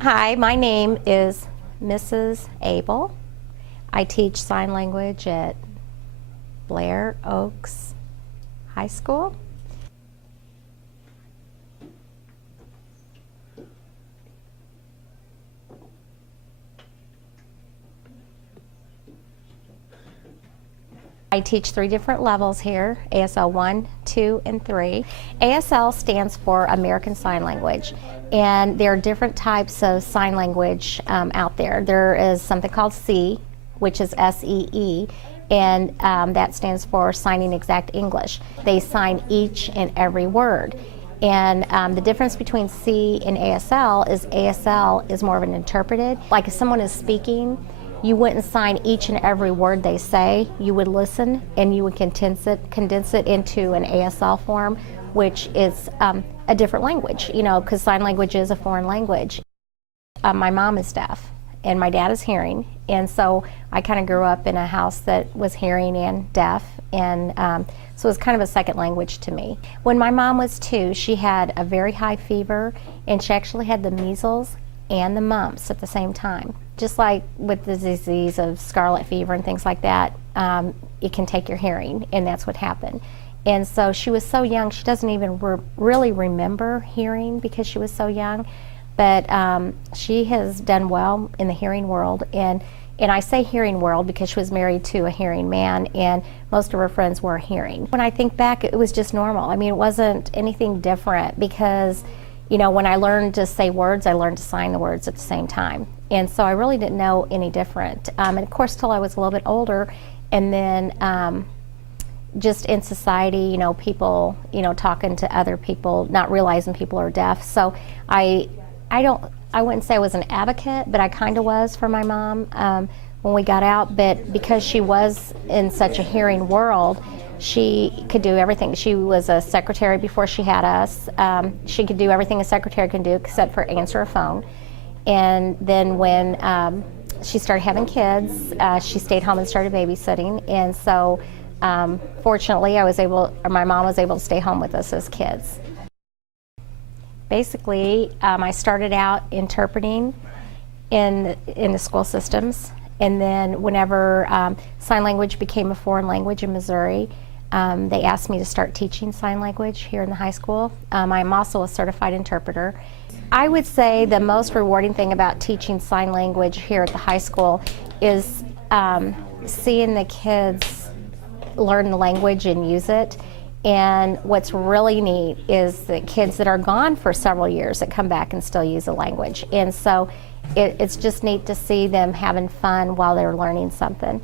Hi, my name is Mrs. Abel. I teach sign language at Blair Oaks High School. I teach 3 different levels here, ASL 1, 2, and 3. ASL stands for American Sign Language, and there are different types of sign language out there. There is something called SEE, which is SEE, and that stands for Signing Exact English. They sign each and every word. And the difference between SEE and ASL is more of an interpreted. Like if someone is speaking, you wouldn't sign each and every word they say. You would listen and you would condense it into an ASL form, which is a different language, you know, because sign language is a foreign language. My mom is deaf and my dad is hearing, and so I kind of grew up in a house that was hearing and deaf, and so it was kind of a second language to me. When my mom was 2, she had a very high fever, and she actually had the measles and the mumps at the same time. Just like with the disease of scarlet fever and things like that, it can take your hearing, and that's what happened. And so she was so young, she doesn't even really remember hearing because she was so young, but she has done well in the hearing world. And I say hearing world because she was married to a hearing man, and most of her friends were hearing. When I think back, it was just normal. I mean, it wasn't anything different because, you know, when I learned to say words, I learned to sign the words at the same time. And so I really didn't know any different. And of course, till I was a little bit older, and then just in society, you know, people, you know, talking to other people, not realizing people are deaf. So I wouldn't say I was an advocate, but I kind of was for my mom when we got out. But because she was in such a hearing world, she could do everything. She was a secretary before she had us. She could do everything a secretary can do except for answer a phone. And then when she started having kids, she stayed home and started babysitting. And so fortunately, my mom was able to stay home with us as kids. Basically, I started out interpreting in the school systems, and then whenever sign language became a foreign language in Missouri, they asked me to start teaching sign language here in the high school. I'm also a certified interpreter. I would say the most rewarding thing about teaching sign language here at the high school is seeing the kids learn the language and use it. And what's really neat is the kids that are gone for several years that come back and still use the language. And so it's just neat to see them having fun while they're learning something.